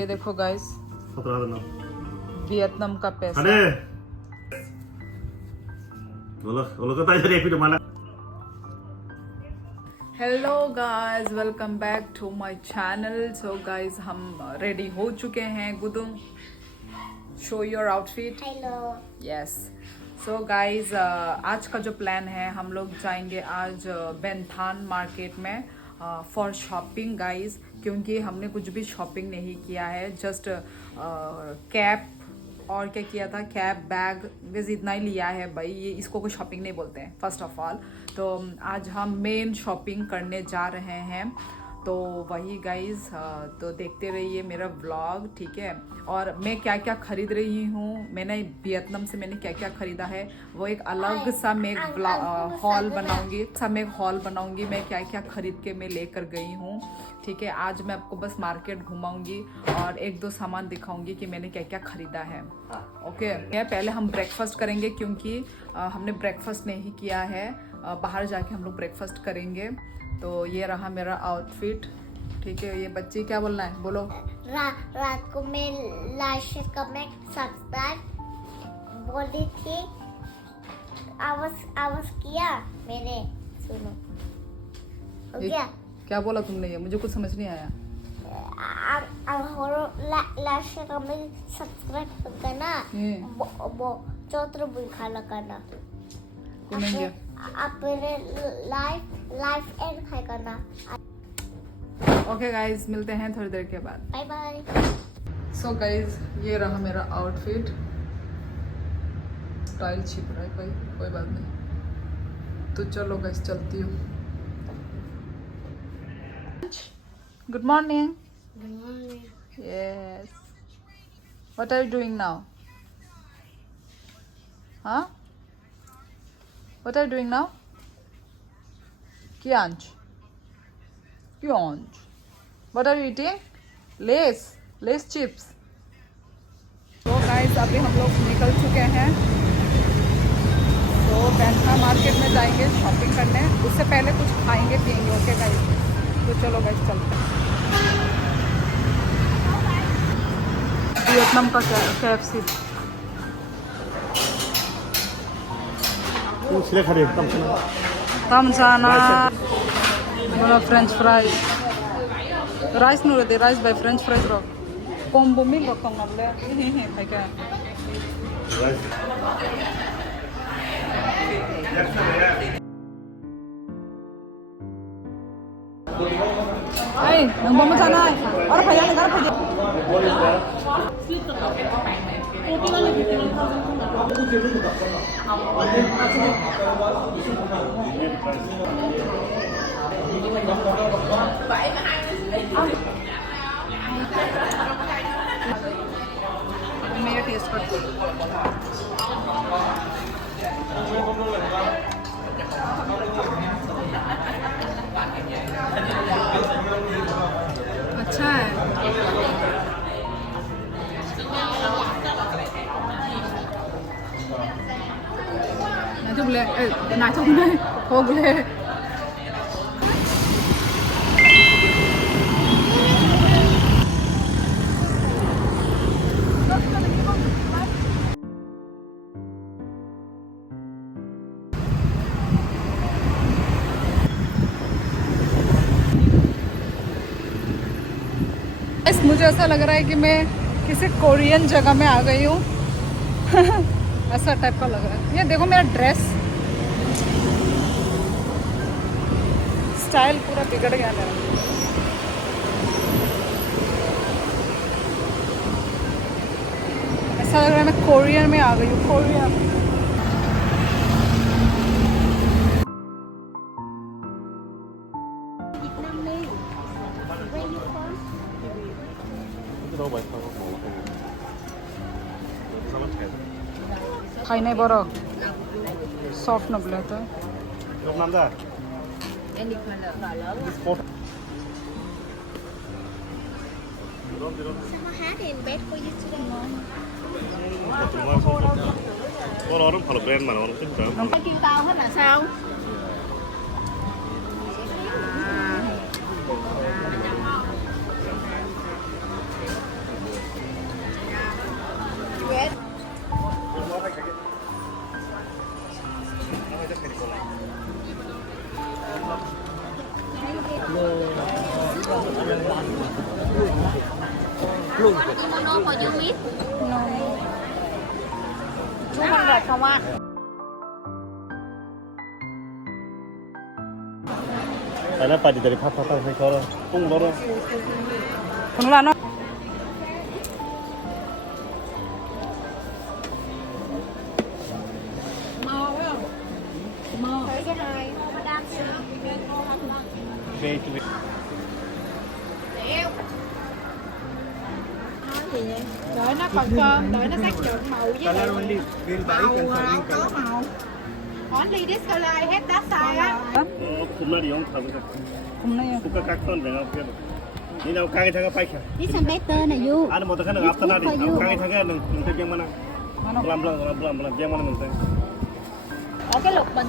ये देखो guys, Vietnam का पैसा। Hello guys, welcome back to my channel. So guys, हम रेडी हो चुके हैं। गुदुम, show your outfit. Hello. Yes. So guys, आज का जो प्लान है, हम लोग जाएंगे आज बेंथान मार्केट में फॉर शॉपिंग गाइस, क्योंकि हमने कुछ भी शॉपिंग नहीं किया है। जस्ट कैप और क्या किया था, कैप बैग बस इतना ही लिया है भाई। ये इसको कोई शॉपिंग नहीं बोलते हैं फर्स्ट ऑफ ऑल। तो आज हम मेन शॉपिंग करने जा रहे हैं, तो वही गाइस, तो देखते रहिए मेरा व्लॉग, ठीक है। और मैं क्या क्या खरीद रही हूँ, मैंने वियतनाम से मैंने क्या क्या खरीदा है, वो एक अलग सा मैं हॉल बनाऊंगी मैं क्या क्या खरीद के मैं लेकर गई हूँ, ठीक है। आज मैं आपको बस मार्केट घुमाऊंगी और एक दो सामान दिखाऊंगी कि मैंने क्या क्या खरीदा है। ओके, पहले हम ब्रेकफास्ट करेंगे, क्योंकि हमने ब्रेकफास्ट नहीं किया है। बाहर जाके हम लोग ब्रेकफास्ट करेंगे। तो ये रहा मेरा आउटफिट, ठीक है। ये बच्ची क्या बोलना है, बोलो। रात को मैं लास्ट का मैं सब्सक्राइब बोली थी, आवाज किया मैंने, सुनो हो गया। क्या बोला तुमने, ये मुझे कुछ समझ नहीं आया। लास्ट का मैं सब्सक्राइब करना, वो चौथर बुई खाना करना, आप लाइफ एंड खाई करना। ओके गाइज, मिलते हैं थोड़ी देर के बाद। Bye bye. सो गाइज, ये रहा मेरा आउटफिट। स्टाइल छिप रहा है भाई, कोई बात नहीं। तो चलो गाइज, चलती हूँ। Good morning. Yes, what are you doing now? हाँ, what are you doing now? Kianch, what are you eating? Lays chips. तो गाइस, अभी हम लोग निकल चुके हैं, तो बेंथान मार्केट में जाएंगे शॉपिंग करने। उससे पहले कुछ खाएंगे पिएंगे, ओके गाइस। तो चलो गाइस, चलते हैं। वियतनाम का KFC। तमसाना फ्रेंच फ्राइज, राइस नु दे, राइस बाय फ्रेंच फ्राइज रो कॉम्बो मिल रो कम नले हे खाय का। ए नंग बम जानाय और फैया नगर फैया मेरा टेस्ट करते। अच्छा है। 나좀 래 거그래 मुझे ऐसा लग रहा है कि मैं किसी कोरियन जगह में आ गई हूँ। ऐसा टाइप का लग रहा है। ये देखो मेरा ड्रेस, स्टाइल पूरा बिगड़ गया मेरा। ऐसा लग रहा है मैं कोरियन में आ गई हूँ, कोरियन। खाई नहीं बरो सॉफ्ट न बोले तो nó phải là brand mà nó tính cỡ. Nó kêu cao hết là sao? kimono của Yumit. Chú ăn được không ạ? Karena padi dari papa tahu saya kalau pung baru. Không là nó Thấy cái này, nó đang Về về. Đợi nó còn cơm, đợi nó xác nhận màu với lại màu có màu. Only this color I have that size. 굽나리 영 타고. không này 국가 각선 내가 그래도. 니나 강에 타가 파이켜. This one better nè you. Ada mau tekan dengan apa tadi? 강에 타가 neng yang mana? Pelan-pelan yang mana neng? Ở cái lục bình.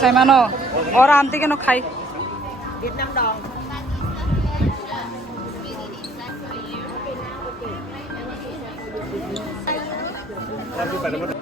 xài mà nó ở làm tí cái nó khay Tapi pada mana?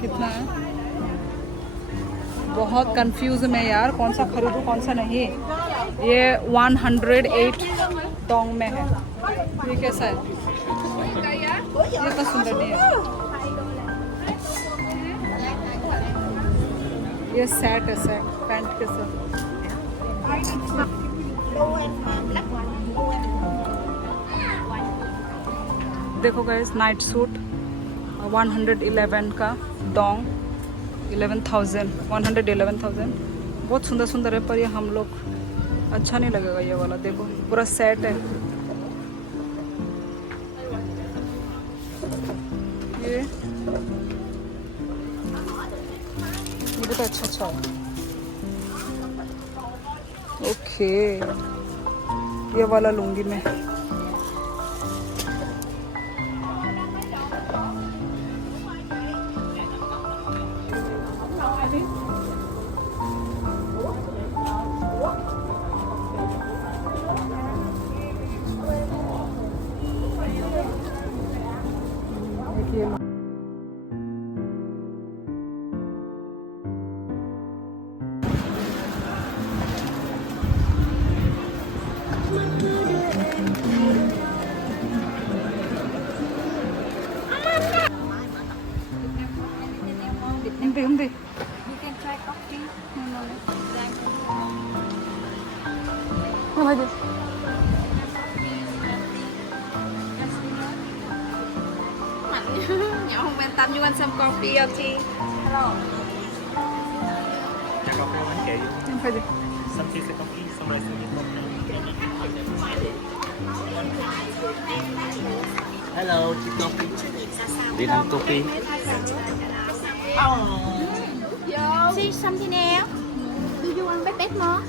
कितना है बहुत confuse मैं यार कौन सा खरीदूं कौन सा नहीं ये 108 डोंग में है ये कैसा है ये तो सुंदर नहीं है ये सेट है सेट पैंट के साथ देखो गाइस नाइट सूट 111 का डोंग 11,000 111,000 बहुत सुंदर सुंदर है पर ये हम लोग अच्छा नहीं लगेगा ये वाला देखो पूरा सेट है ये भी तो अच्छा है ओके ये वाला लूंगी मैं Hindi. You can try coffee. What like this? Nhỏ không quan tâm, you want some coffee or tea? Hello. Cà phê bánh kẹo. Không phải gì. Some tea, some coffee, some rice, some coffee. Hello, tea coffee. Vietnam coffee. See something else? Do you want bit more?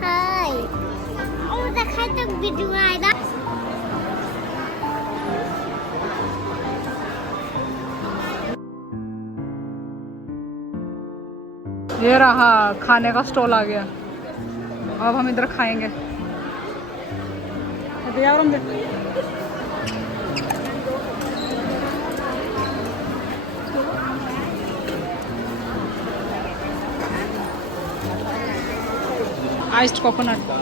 Hi. Ôi, ta khai trong video này đó. ये रहा खाने का stall आ गया, अब हम इधर खाएंगे। Iced coconut.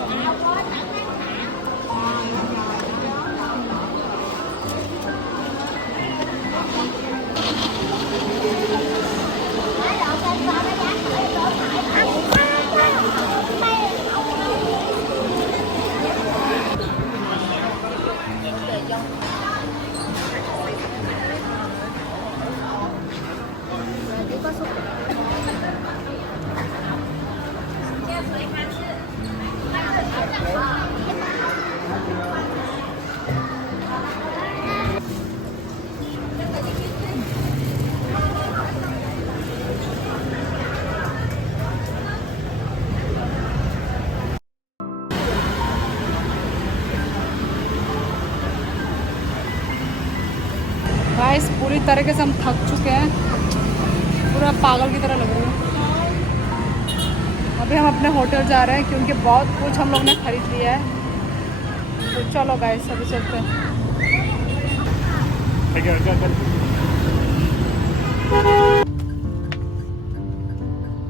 Guys पूरी तरीके से हम थक चुके हैं, पूरा पागल की तरह लग रही है। अभी हम अपने होटल जा रहे हैं क्योंकि बहुत कुछ हम लोग ने खरीद लिया है। तो चलो गाइस अभी चलते हैं।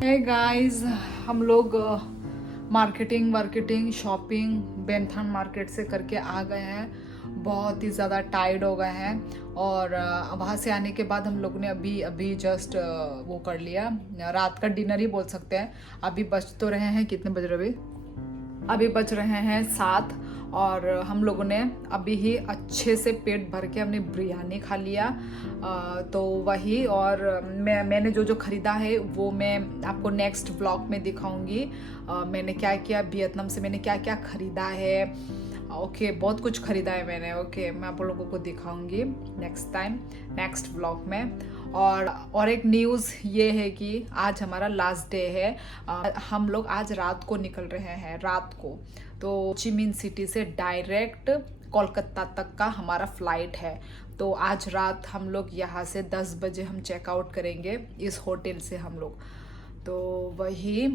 हे गाइस, हम लोग मार्केटिंग शॉपिंग बेंथन मार्केट से करके आ गए हैं। बहुत ही ज़्यादा टायर्ड हो गए हैं और वहाँ से आने के बाद हम लोग ने अभी जस्ट वो कर लिया, रात का डिनर ही बोल सकते हैं। अभी बज तो रहे हैं, कितने बज रहे अभी बज रहे हैं 7 और हम लोगों ने अभी ही अच्छे से पेट भर के हमने बिरयानी खा लिया। तो वही, और मैंने जो ख़रीदा है वो मैं आपको नेक्स्ट व्लॉग में दिखाऊंगी। मैंने क्या क्या वियतनाम से मैंने क्या क्या ख़रीदा है। ओके, बहुत कुछ ख़रीदा है मैंने। ओके, मैं आप लोगों को दिखाऊंगी नेक्स्ट टाइम, नेक्स्ट व्लॉग में। और एक न्यूज़ ये है कि आज हमारा लास्ट डे है। हम लोग आज रात को निकल रहे हैं, रात को। तो हो ची मिन सिटी से डायरेक्ट कोलकाता तक का हमारा फ़्लाइट है। तो आज रात हम लोग यहाँ से 10 बजे हम चेकआउट करेंगे इस होटल से हम लोग। तो वही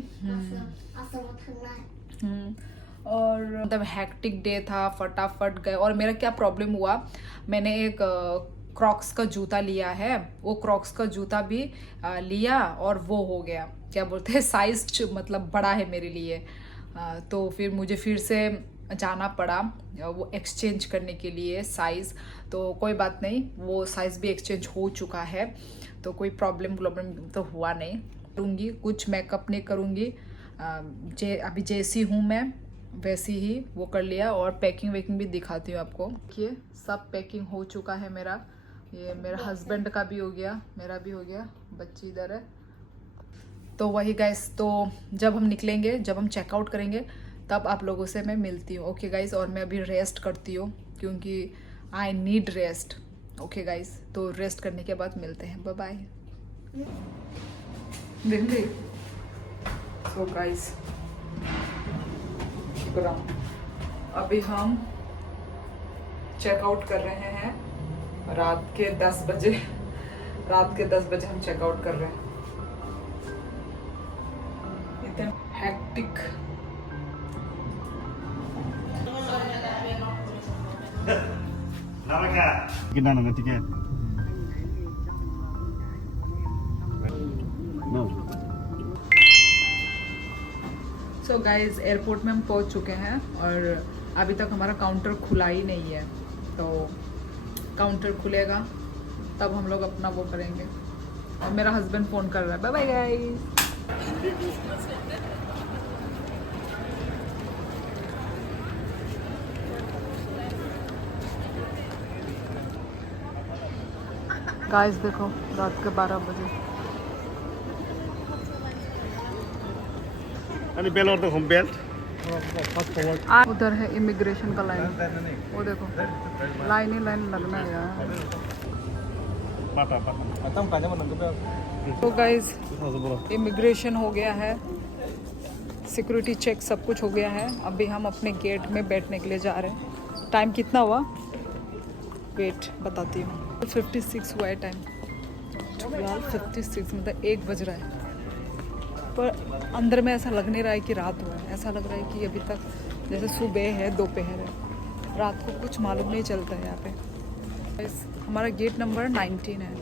और मतलब हैक्टिक डे था, फटाफट गए। और मेरा क्या प्रॉब्लम हुआ, मैंने एक क्रॉक्स का जूता लिया है, वो क्रॉक्स का जूता भी लिया और वो हो गया, क्या बोलते हैं, साइज मतलब बड़ा है मेरे लिए। तो फिर मुझे फिर से जाना पड़ा वो एक्सचेंज करने के लिए साइज़। तो कोई बात नहीं, वो साइज़ भी एक्सचेंज हो चुका है, तो कोई प्रॉब्लम तो हुआ नहीं। करूँगी कुछ मेकअप नहीं करूँगी, अभी जैसी हूँ मैं वैसी ही वो कर लिया। और पैकिंग वैकिंग भी दिखाती हूँ आपको। देखिए सब पैकिंग हो चुका है मेरा। ये मेरा हस्बैंड का भी हो गया, मेरा भी हो गया, बच्ची इधर है। तो वही गाइस, तो जब हम निकलेंगे, जब हम चेकआउट करेंगे तब आप लोगों से मैं मिलती हूँ। ओके गाइस, और मैं अभी रेस्ट करती हूँ क्योंकि I need rest. Okay guys, तो रेस्ट करने के बाद मिलते हैं। Bye bye. सो गाइस, अभी हम चेकआउट कर रहे हैं रात के 10 बजे। रात के 10 बजे हम चेकआउट कर रहे हैं। इतने hectic. Gina ng ticket. No. So guys, airport में हम पहुंच चुके हैं और अभी तक हमारा काउंटर खुला ही नहीं है। तो काउंटर खुलेगा तब हम लोग अपना वो करेंगे। और मेरा हस्बैंड फ़ोन कर रहा है। Bye bye guys. गाइस देखो, रात के 12 बजे। बेल और तो हम बेल। उधर है इमिग्रेशन का लाइन, वो देखो लाइन ही लाइन लगना है यार। तो गाइस, इमिग्रेशन हो गया है, सिक्योरिटी चेक सब कुछ हो गया है। अभी हम अपने गेट में बैठने के लिए जा रहे हैं। टाइम कितना हुआ, वेट बताती हूँ। 56 हुआ है टाइम, 12:56, मतलब 1 बज रहा है। पर अंदर में ऐसा लग नहीं रहा है कि रात हुआ है, ऐसा लग रहा है कि अभी तक जैसे सुबह है दोपहर है, रात को कुछ मालूम नहीं चलता है यहाँ पे। हमारा गेट नंबर 19 है।